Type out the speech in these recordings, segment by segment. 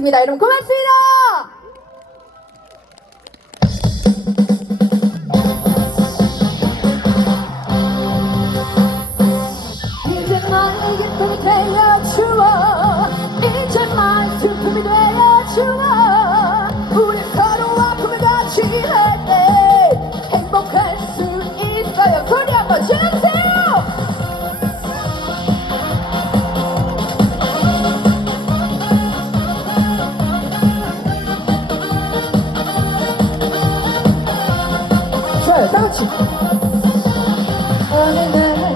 하겠습니다. 여러분 고맙습니다. 다 같이 어느 날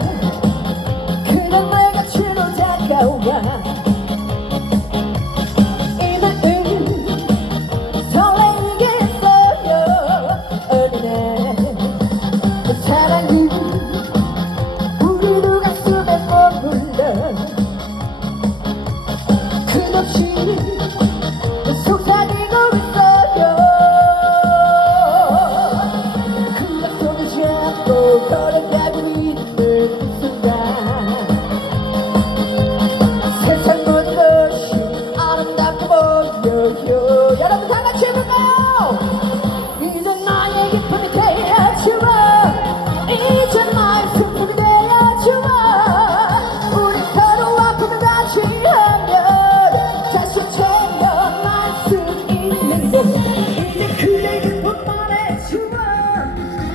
그런 날같이로 다가와.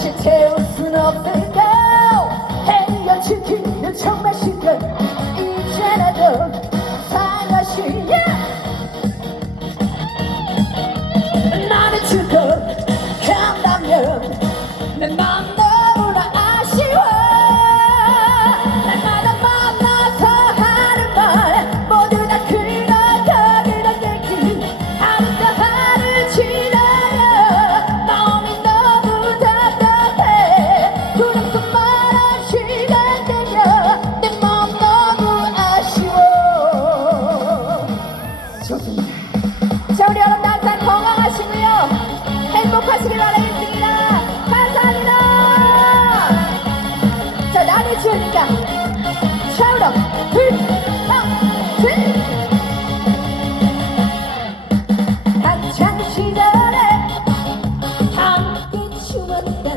다시 태울 순 없을까? 헤어지기는 정말 시간. 이제라도 사라시야. 나를 주고 간다면 내마 좋습니다. 자, 우리 여러분 항상 건강하시고요. 행복하시길 바라겠습니다. 감사합니다. 자, 나를 지우니까. 샤우러, 불, 어, 불. 한창 시절에 함께 추웠던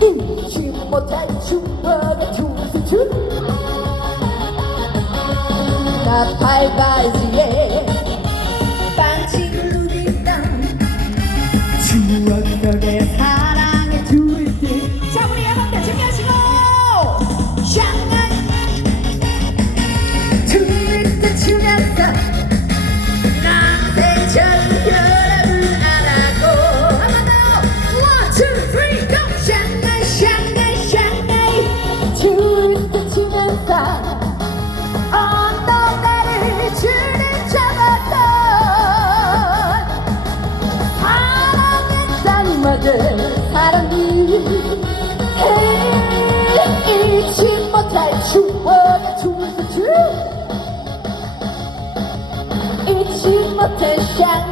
잊지 못할 추억의 춤을 춘 not pay by 마지막에 사랑이 잊지 못할 추억의 춤을 잊지 못할 향